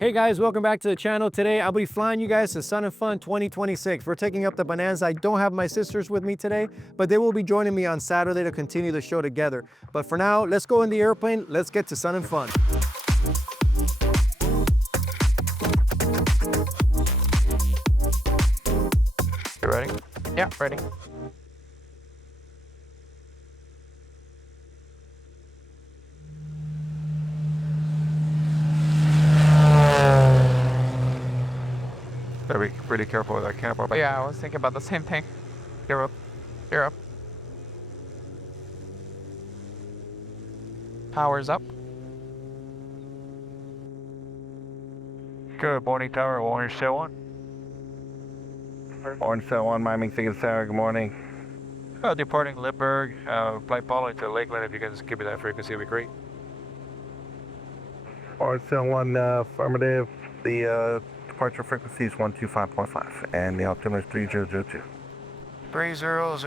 Hey guys, welcome back to the channel. Today I'll be flying you guys to Sun and Fun 2026. We're taking up the Bonanza. I don't have my sisters with me today, but they will be joining me on Saturday to continue the show together. But for now, let's go in the airplane. Let's get to Sun and Fun. You ready? Yeah, ready. Gotta be pretty careful with that camera. But Yeah, I was thinking about the same thing. You're up. You're up. Power's up. Good morning, Tower. Orange Tail 1. Orange Tail 1, Miami Ticket Tower, good morning. Departing Lindbergh, flight following to Lakeland. If you can just give me that frequency, it'd be great. Orange Tail 1, affirmative. The departure frequency is 125.5 and the altimeter is 3002. 3002,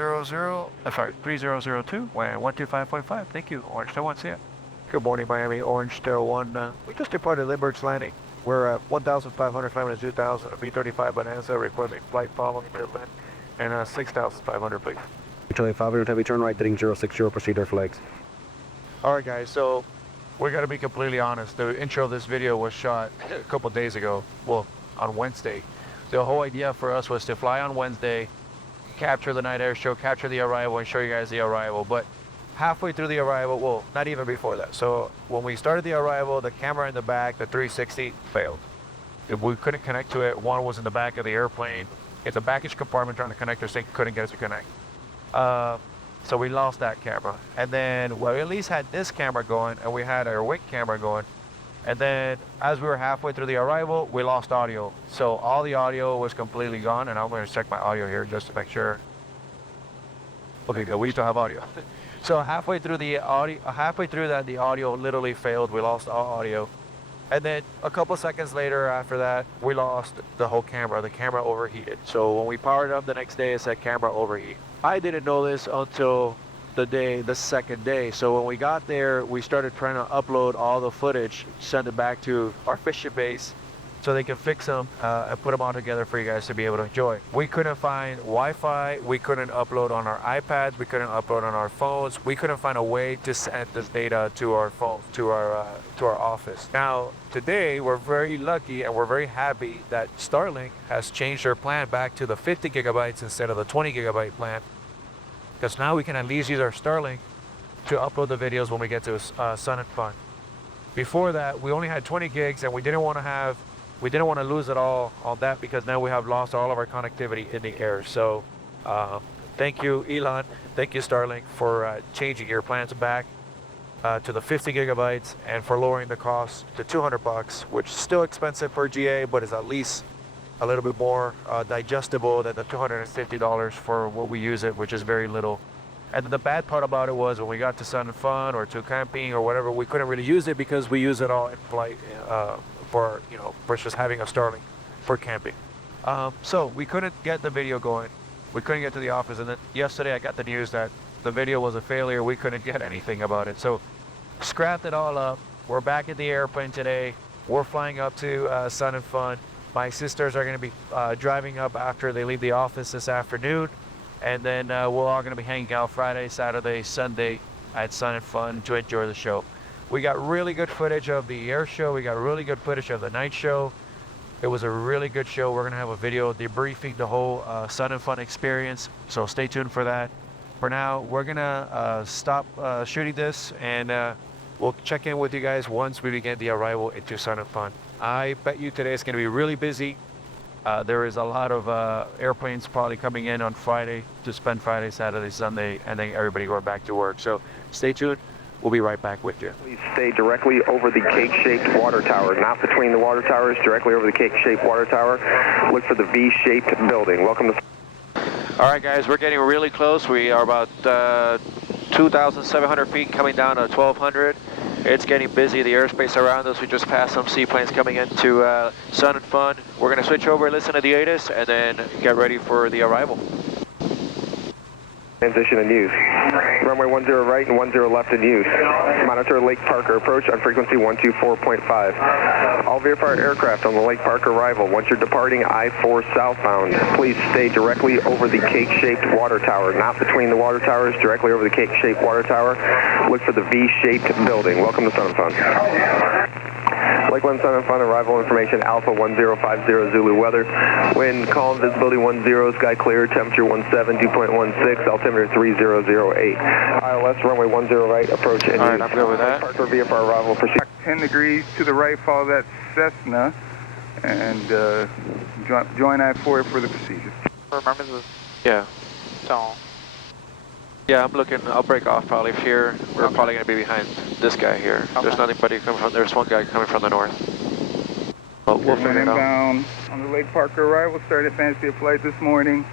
125.5. Thank you, Orange Tail 1. See ya. Good morning, Miami. Orange Tail 1. We just departed Lindbergh's Landing. We're at 1,500, 2,000, B35 Bonanza, requesting flight following Midland, and 6,500, please. Charlie 500, heavy turn right, heading 060, proceed our flags. All right, guys, so we got to be completely honest. The intro of this video was shot a couple days ago, well, on Wednesday. The whole idea for us was to fly on Wednesday, capture the night air show, capture the arrival, and show you guys the arrival. But halfway through the arrival, well, not even before that. So when we started the arrival, the camera in the back, the 360, failed. If we couldn't connect to it, one was in the back of the airplane. It's a baggage compartment trying to connect, or thing couldn't get it to connect. So we lost that camera. And then we at least had this camera going, and we had our wake camera going. And then as we were halfway through the arrival, we lost audio. So all the audio was completely gone, and I'm going to check my audio here just to make sure. Okay, good. We still have audio. So halfway through the audio literally failed. We lost all audio. And then a couple seconds later after that, we lost the whole camera. The camera overheated. So when we powered up the next day, it said camera overheat. I didn't know this until the second day. So when we got there, we started trying to upload all the footage, send it back to our fishing base so they can fix them and put them all together for you guys to be able to enjoy. We couldn't find Wi-Fi. We couldn't upload on our iPads. We couldn't upload on our phones. We couldn't find a way to send this data to our phone, to our office. Now, today, we're very lucky and we're very happy that Starlink has changed their plan back to the 50 gigabytes instead of the 20 gigabyte plan. Because now we can at least use our Starlink to upload the videos when we get to Sun and Fun. Before that, we only had 20 gigs and we didn't want to lose it all that, because now we have lost all of our connectivity in the air. So thank you, Elon. Thank you, Starlink, for changing your plans back to the 50 gigabytes and for lowering the cost to $200, which is still expensive per GA, but is at least a little bit more digestible than the $250 for what we use it, which is very little. And the bad part about it was when we got to Sun and Fun or to camping or whatever, we couldn't really use it because we use it all in flight for just having a Starlink for camping. So we couldn't get the video going. We couldn't get to the office. And then yesterday I got the news that the video was a failure. We couldn't get anything about it. So scrapped it all up. We're back at the airplane today. We're flying up to Sun and Fun. My sisters are going to be driving up after they leave the office this afternoon. And then we're all going to be hanging out Friday, Saturday, Sunday at Sun and Fun to enjoy the show. We got really good footage of the air show. We got really good footage of the night show. It was a really good show. We're going to have a video debriefing the whole Sun and Fun experience. So stay tuned for that. For now, we're going to stop shooting this, and we'll check in with you guys once we begin the arrival into Sun and Fun. I bet you today is going to be really busy. There is a lot of airplanes probably coming in on Friday to spend Friday, Saturday, Sunday, and then everybody going back to work. So stay tuned. We'll be right back with you. Please stay directly over the cake-shaped water tower, not between the water towers, directly over the cake-shaped water tower. Look for the V-shaped building. Welcome to... All right, guys, we're getting really close. We are about 2,700 feet coming down to 1,200. It's getting busy, the airspace around us. We just passed some seaplanes coming into Sun and Fun. We're going to switch over, listen to the ATIS, and then get ready for the arrival. Transition in use. Runway 10 right and 10 left in use. Monitor Lake Parker approach on frequency 124.5. All VFR aircraft on the Lake Parker arrival. Once you're departing I-4 southbound, please stay directly over the cake-shaped water tower, not between the water towers, directly over the cake-shaped water tower. Look for the V-shaped building. Welcome to Sun and Fun. Lakeland Sun and Fun arrival information Alpha 1050 Zulu weather. Wind calm, visibility 10, sky clear, temperature 17, dew point 16, altimeter 3008. ILS runway 10 right, approach and Alright, I'm good with that. Parker VFR arrival, proceed. 10 degrees to the right, follow that Cessna, and join I-4 for the procedure. Remember the Yeah. so Yeah, I'm looking, I'll break off probably here. We're probably going to be behind this guy here. There's not anybody coming from, there's one guy coming from the north. But we'll figure it out. Inbound on the Lake Parker arrival, started fancy a flight this morning.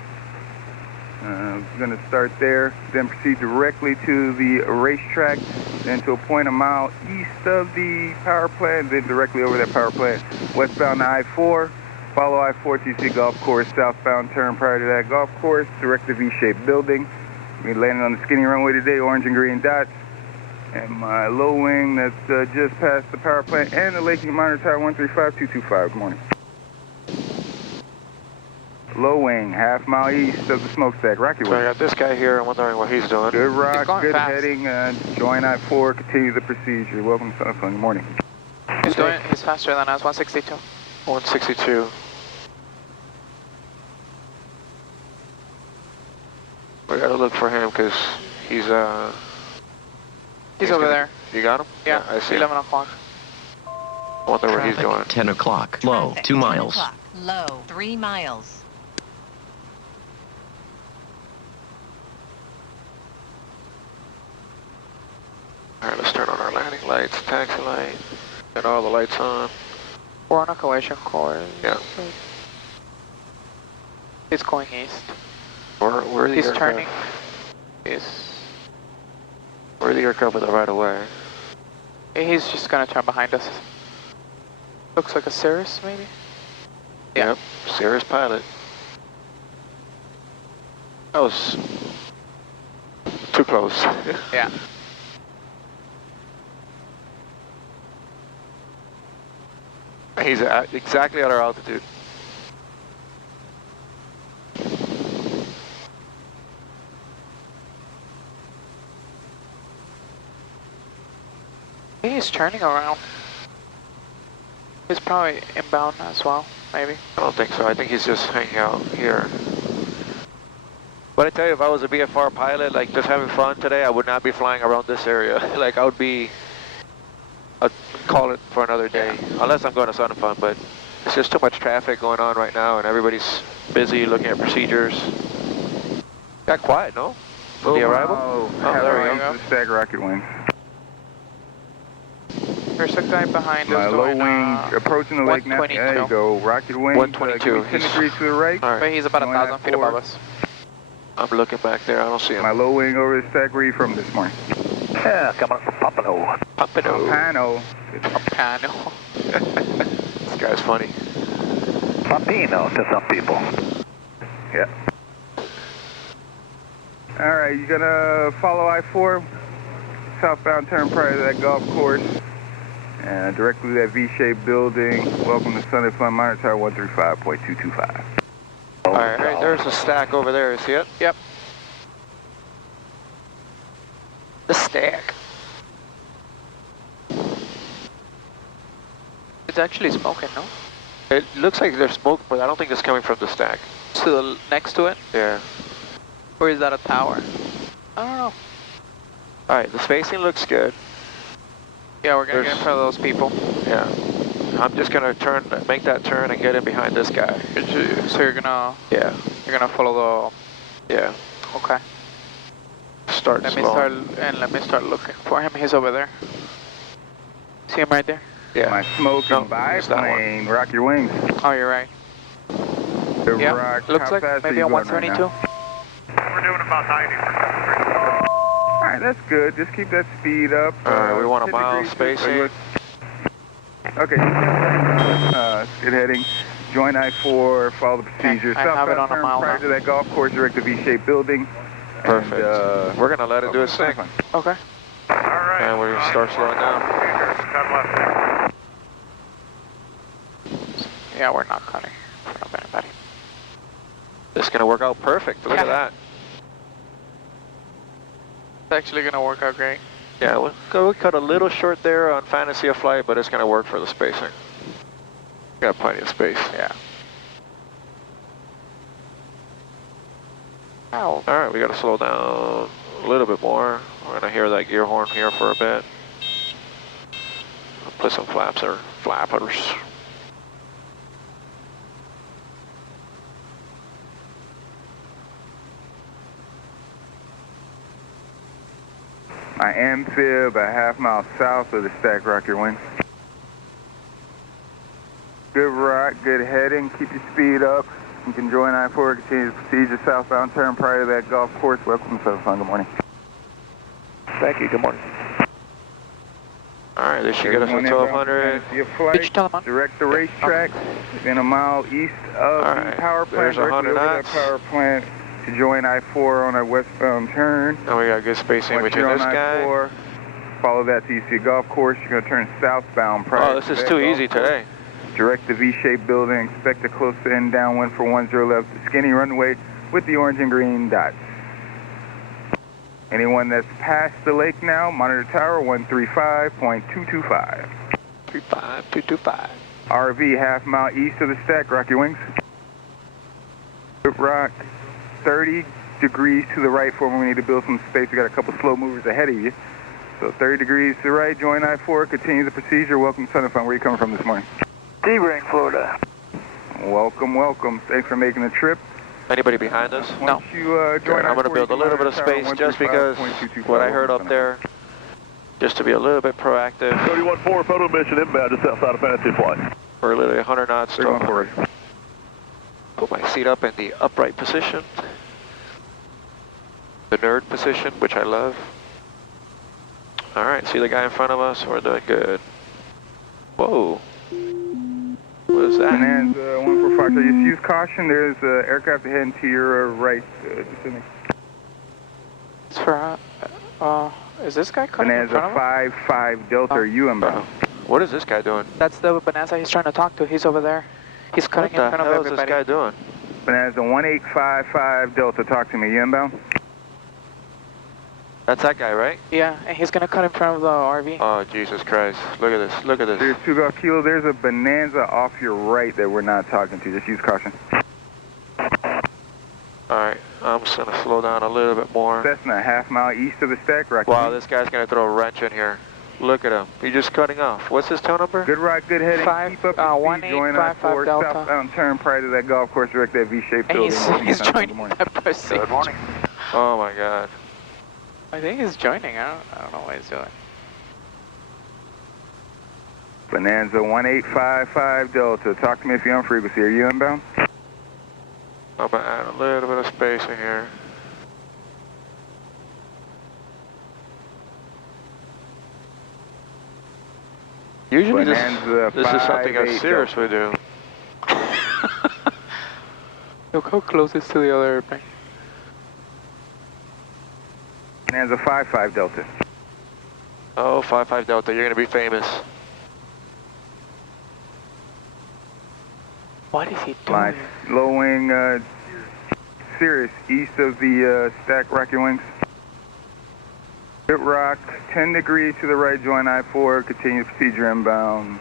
Going to start there, then proceed directly to the racetrack, then to a point a mile east of the power plant, then directly over that power plant. Westbound to I-4, follow I-4 TC golf course, southbound turn prior to that golf course, direct to V-shaped building. We landed on the skinny runway today, orange and green dots. And my low wing that's just past the power plant and the Lakeland monitor tower 135225. Good morning. Low wing, half mile east of the smokestack. Rocky So I way. got this guy here, I'm wondering what he's doing. Good rock, going good fast. heading. Join I-4, continue the procedure. Welcome to Sun and Fun. Good morning. he's faster than us. 162. 162. We gotta look for him because he's He's over there. You got him? Yeah, I see him. 11 o'clock. I wonder where he's going. 10 o'clock. Low, 2 miles. 10 o'clock. Low, 3 miles. Alright, let's turn on our landing lights, taxi light, get all the lights on. We're on a collision course. Yeah. He's going east. Where the He's aircraft? turning. He's Where the aircraft with the right of way? He's just gonna turn behind us. Looks like a Cirrus, maybe? Yeah. Yep, Cirrus pilot. That was too close. Yeah. He's exactly at our altitude. He's turning around. He's probably inbound as well, maybe. I don't think so. I think he's just hanging out here. But I tell you, if I was a VFR pilot, like just having fun today, I would not be flying around this area. Like I'd call it for another day, unless I'm going to Sun and Fun. But it's just too much traffic going on right now, and everybody's busy looking at procedures. Got quiet, no? For the arrival? Oh, there we go. The stag rocket wing. There's a guy behind My us low doing, wing approaching the lake now. 122. There you go. Rocket wing. 122. 10 degrees to the right. All right. But he's about Going 1,000 at feet above 4. us. I'm looking back there. I don't see him. My low wing over the stack. Where are you from this morning? Yeah, coming up from Pompano. Pompano. Pano. Pano. This guy's funny. Pompino to some people. Yeah. All right, you gonna follow I-4, southbound turn prior to that golf course, and directly to that V-shaped building. Welcome to Sun and Fun monitor tower 135.225. All right, there's a stack over there. You see it? Yep. The stack. It's actually smoking, no? It looks like there's smoke, but I don't think it's coming from the stack. To the next to it? Yeah. Or is that a tower? I don't know. All right, the spacing looks good. Yeah, we're gonna get in front of those people. Yeah. I'm just gonna make that turn and get in behind this guy. So you're gonna follow Yeah. the. Okay. Start Let me slow. start looking for him. He's over there. See him right there? Yeah. My smoking No, it's that one. biplane. Rock your wings. Oh, you're right. The Yeah. rock. Looks How like fast are maybe you a going right 172. now? We're doing about 90. All right, that's good. Just keep that speed up. All right, we want a 10 mile degrees to- spacing. Okay, good heading. Join I-4, follow the procedure. I have it on a turn mile prior now. to that golf course, direct to V-shaped building. Perfect. And, We're gonna let it do its thing. Okay. And we're gonna start slowing down. Yeah, we're not cutting in front of anybody. This is gonna work out perfect. Look at that. It's actually gonna work out great. Yeah, we'll cut a little short there on Fantasy of Flight, but it's gonna work for the spacing. Got plenty of space. Yeah. Ow. All right, we gotta slow down a little bit more. We're gonna hear that gear horn here for a bit. I'll put some flaps or flappers. My amphib a half-mile south of the stack rocker wing. Good rock, good heading, keep your speed up. You can join I-4, continue to proceed your southbound turn prior to that golf course. Welcome to Southern Fun, good morning. Thank you, good morning. All right, this should get us to 1200. Your flight, Did you tell them? direct the racetrack, then a mile east of All the right, power plant, there's 100 directly over that knots. power plant to join I-4 on our westbound turn. Now we got good spacing Once between you're this on guy. I-4, follow that till you see a golf course. You're going to turn southbound prior Oh, this to is that too golf easy course. today. Direct the V-shaped building, expect a close in downwind for 10 left, the skinny runway with the orange and green dots. Anyone that's past the lake now, monitor tower 135.225. 35225. RV half mile east of the stack, rock your wings. Good rock, 30 degrees to the right for when we need to build some space. We got a couple slow movers ahead of you. So 30 degrees to the right, join I-4, continue the procedure. Welcome to Southern Fun. Where are you coming from this morning? Sebring, Florida. Welcome, welcome. Thanks for making the trip. Anybody behind us? Once you join I'm going to I-4, build a little bit of space just because what I heard up there, just to be a little bit proactive. 31-4, photo mission inbound just outside of Fantasy Flight. We're literally 100 knots. 31-4. Put my seat up in the upright position. The nerd position, which I love. All right, see the guy in front of us? We're doing good. Whoa. What is that? Bonanza 145, so just use caution. There's aircraft ahead to your right. Descending. It's for, is this guy cutting in Bonanza front of him? 55 Delta, are you inbound? What is this guy doing? That's the Bonanza he's trying to talk to. He's over there. He's What cutting in the front of hell is this everybody. guy doing? Bonanza 1855 Delta, talk to me. You inbound? That's that guy, right? Yeah, and he's gonna cut in front of the RV. Oh, Jesus Christ. Look at this. Look at this. There's 2 Golf Kilo. There's a Bonanza off your right that we're not talking to. Just use caution. All right, I'm just going to slow down a little bit more. Cessna, half mile east of the stack, rock. Wow, this guy's going to throw a wrench in here. Look at him. He's just cutting off. What's his tow number? Good rock, good heading. Keep up your speed. Join I-4 Delta. southbound turn prior to that golf course. Direct that V-shaped And building. he's joining that person. Good morning. Oh, my God. I think he's joining. I don't know what he's doing. Bonanza 1855 Delta. Talk to me if you're on frequency. Are you inbound? I'm going to add a little bit of space in here. Usually this is something I seriously do. Look how close it's to the other airplane. Bonanza 55 Delta. Oh, 55 Delta, you're going to be famous. What is he My doing? low wing, Cirrus, east of the stack rocket wings. Pit rock, 10 degrees to the right, join I-4, continue procedure inbound.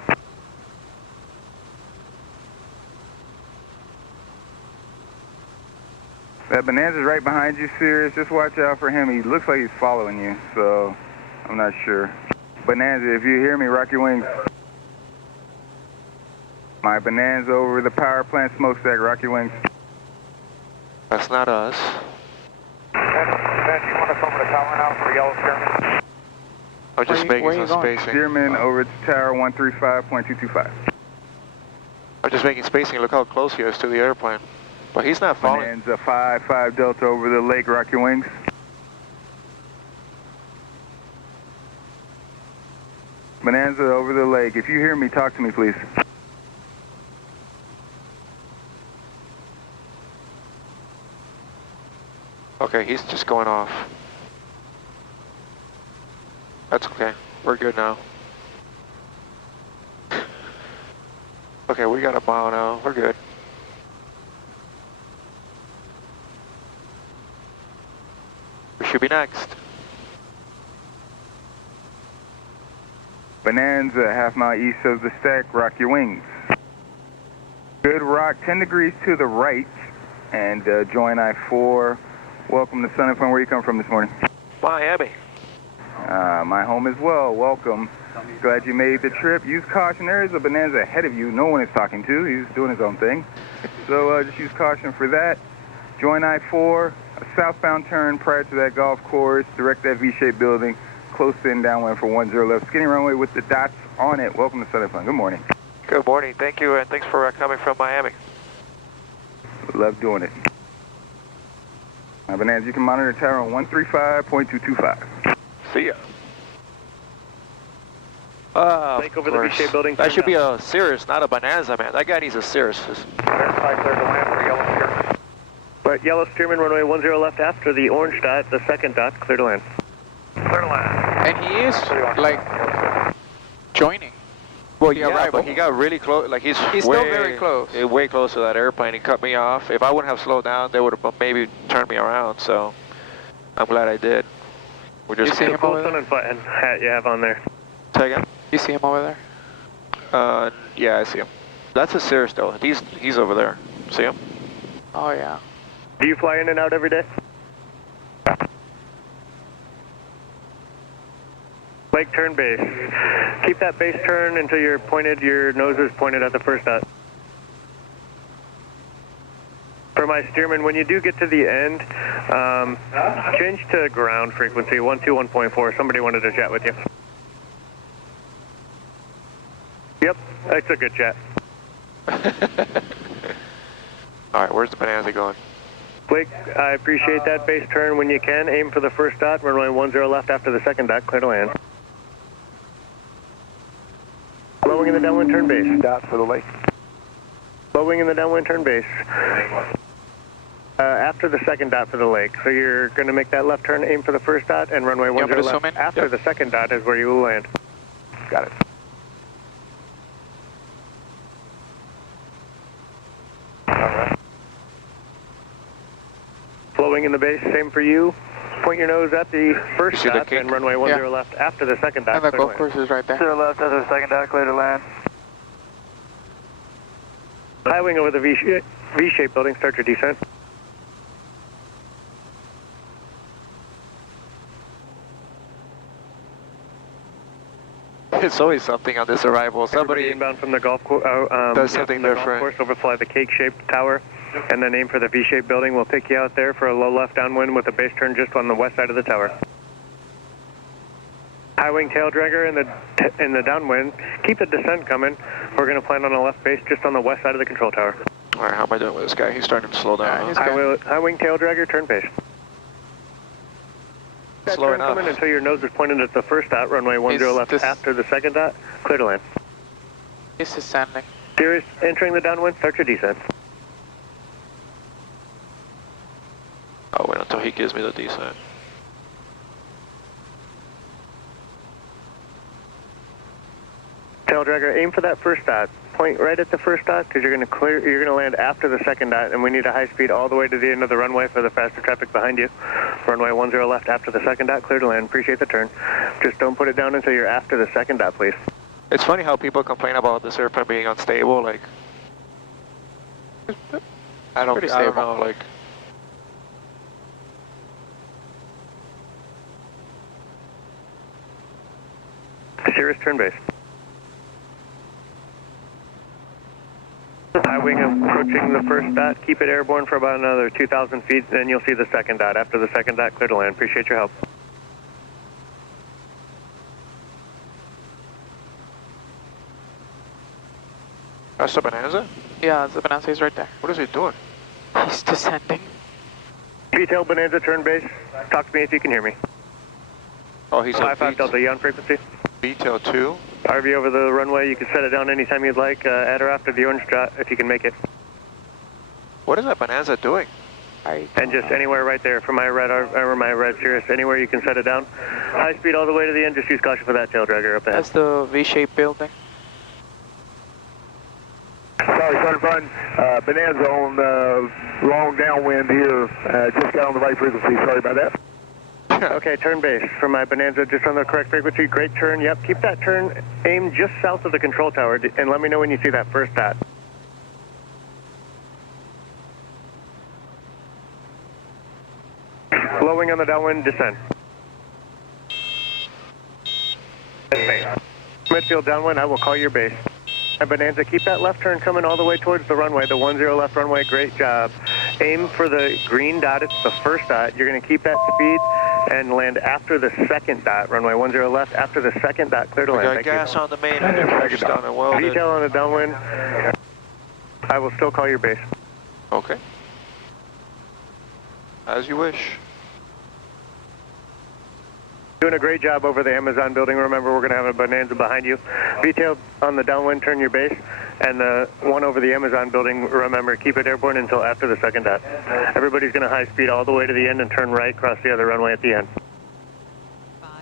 That Bonanza's right behind you, Cirrus. Just watch out for him. He looks like he's following you, so I'm not sure. Bonanza, if you hear me, rock your wings. My Bonanza over the power plant smokestack, rock your wings. That's not us. Ben, you want us over the tower now for yellow Sherman? I'm just making where you some going? spacing. Steerman over to tower 135.225. I'm just making spacing. Look how close he is to the airplane. But he's not falling. Bonanza 55 Delta over the lake, rock your wings. Bonanza over the lake. If you hear me, talk to me, please. Okay, he's just going off. That's okay. We're good now. Okay, we got a mile now. We're good. We should be next. Bonanza, half-mile east of the stack, rock your wings. Good rock, 10 degrees to the right, and join I-4. Welcome to Sun and Fun. Where you come from this morning? Miami. My home as well. Welcome. Glad you made the trip. Use caution. There is a Bonanza ahead of you. No one is talking to. He's doing his own thing. So just use caution for that. Join I-4, a southbound turn prior to that golf course. Direct that V-shaped building. Close in downwind for 10 left. Skinny runway with the dots on it. Welcome to Sun and Fun. Good morning. Good morning. Thank you, and thanks for coming from Miami. Love doing it. Bonanza, you can monitor tower on 135.225. See ya. Take over the V-shaped building. That should be a Cirrus, not a Bonanza, man. That guy needs a Cirrus. But yellow Stearman, runway 10 left after the orange dot, the second dot, clear to land. Clear to land. And he is, like, joining. Well, the yeah, arrival. but he got really close. Like he's still very close. Way close to that airplane. He cut me off. If I wouldn't have slowed down, they would have maybe turned me around. So I'm glad I did. We're just. You see him over Sun there? and Fun hat you have on there. Say again? You see him over there? Yeah, I see him. That's a Cirrus though. He's over there. See him? Oh, yeah. Do you fly in and out every day? Lake turn base. Keep that base turn until you're pointed, your nose is pointed at the first dot. For my Stearman, when you do get to the end, change to ground frequency, 121.4. Somebody wanted to chat with you. Yep, that's a good chat. All right, where's the Bonanza going? Blake, I appreciate that base turn when you can. Aim for the first dot, runway 10 left after the second dot, clear to land. Low wing in the downwind turn base. Dot for the lake. Low wing in the downwind turn base. After the second dot for the lake. So you're going to make that left turn, aim for the first dot, and runway 10 left. After the second dot is where you will land. Got it. Flowing in the base, same for you. Point your nose at the first See the dot kink? and runway 10 left after the second dot. And the clear to golf land. course is right there. 0 left after the second dot, clear to land. High wing over the V-shaped building, start your descent. It's always something on this arrival. Somebody inbound from the golf course. does something different. Golf course, overfly the cake-shaped tower, and then aim for the V-shaped building. We'll pick you out there for a low left downwind with a base turn just on the west side of the tower. High wing tail dragger in the downwind. Keep the descent coming. We're going to plan on a left base just on the west side of the control tower. All right, how am I doing with this guy? He's starting to slow down. Yeah, High wing tail dragger, turn base. Slow enough. Coming until your nose is pointed at the first dot, runway 10 left after the second dot, clear to land. This is Stanley. Sirius entering the downwind, start your descent. I'll wait until he gives me the descent. Tail dragger, aim for that first dot. Point right at the first dot because you're going to land after the second dot, and we need a high speed all the way to the end of the runway for the faster traffic behind you. Runway 10 left after the second dot, clear to land. Appreciate the turn. Just don't put it down until you're after the second dot, please. It's funny how people complain about this airplane being unstable. Like, I don't know. Like, Cirrus, turn base. High wing approaching the first dot. Keep it airborne for about another 2,000 feet, then you'll see the second dot. After the second dot, clear to land. Appreciate your help. that's the Bonanza? Yeah, the Bonanza is right there. What is he doing? He's descending. V-tail Bonanza, turn base. Talk to me if you can hear me. Oh, he's a 5 Delta, you on frequency? V-tail 2. RV over the runway, you can set it down anytime you'd like, at or after the orange dot, if you can make it. What is that Bonanza doing? And just anywhere right there from my red or my red Cirrus, anywhere you can set it down. High speed all the way to the end, just use caution for that tail dragger up ahead. That's the V-shaped building. Sorry, Sun Fun. Bonanza on long downwind here. Just got on the right frequency. Sorry about that. Okay, turn base for my Bonanza, just on the correct frequency. Great turn. Yep, keep that turn aimed just south of the control tower, and let me know when you see that first dot. Low wing on the downwind, descend. Midfield downwind, I will call your base. Bonanza, keep that left turn coming all the way towards the runway, the 10 left runway, great job. Aim for the green dot, it's the first dot. You're going to keep that speed and land after the second dot, runway 10 left, after the second dot, clear to land. Got gas on the main engine, pressure's down and welded. Detail on the downwind, I will still call your base. Okay. As you wish. Doing a great job over the Amazon building. Remember, we're going to have a Bonanza behind you. Detail on the downwind, turn your base. And the one over the Amazon building, remember, keep it airborne until after the second dot. Everybody's going to high speed all the way to the end and turn right across the other runway at the end. 500.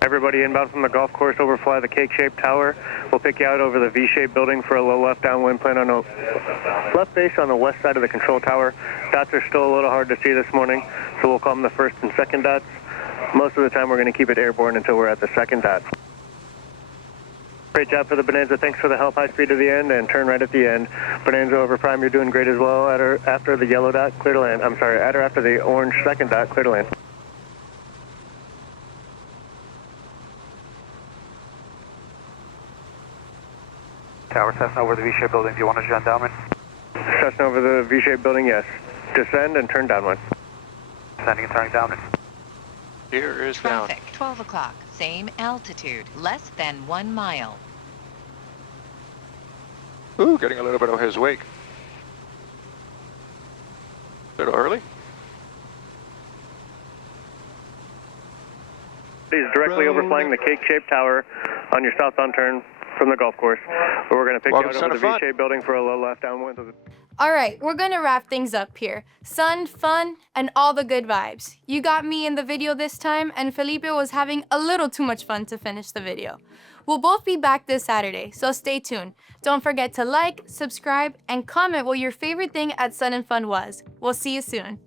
Everybody inbound from the golf course, overfly the cake-shaped tower. We'll pick you out over the V-shaped building for a low left downwind, plan on a left base on the west side of the control tower. Dots are still a little hard to see this morning, so we'll call them the first and second dots. Most of the time, we're going to keep it airborne until we're at the second dot. Great job for the Bonanza. Thanks for the help. High speed to the end and turn right at the end. Bonanza over prime, you're doing great as well. After the yellow dot, clear to land. I'm sorry, at or after the orange second dot, clear to land. Tower Cessna over the V-shaped building. Do you want to jump downwind? Cessna over the V-shaped building, yes. Descend and turn downwind. Descending and turning downwind. Here is down. Traffic, 12 o'clock, same altitude, less than 1 mile. Ooh, getting a little bit of his wake. A little early. He's directly overflying the cake-shaped tower on your southbound turn from the golf course. We're going to pick you out over the V-shaped building for a low left downwind. All right, we're gonna wrap things up here. Sun, fun, and all the good vibes. You got me in the video this time, and Felipe was having a little too much fun to finish the video. We'll both be back this Saturday, so stay tuned. Don't forget to like, subscribe, and comment what your favorite thing at Sun and Fun was. We'll see you soon.